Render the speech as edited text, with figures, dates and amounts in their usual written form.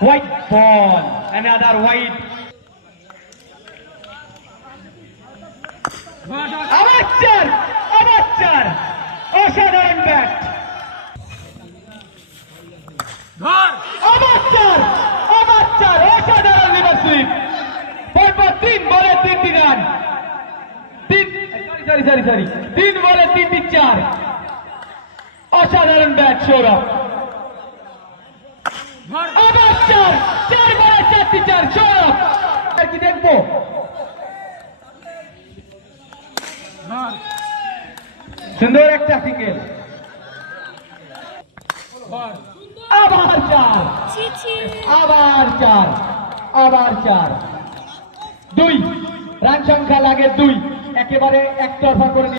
White ball, another white. Amateur, অসাধারণ bat. Amateur, অসাধারণ liver sweep. পরপর 3 বলে 3টি রান। 3 বলে 3টি 4। অসাধারণ ব্যাট সৌরভ। Amateur, 4 বলে 4টি 4 সৌরভ। আর কি দেখবো? সুন্দর একটা সিঙ্গেল। আবার 4, আবার 4। 2 রান সংখ্যা লাগে 2, একেবারে একতরফা করে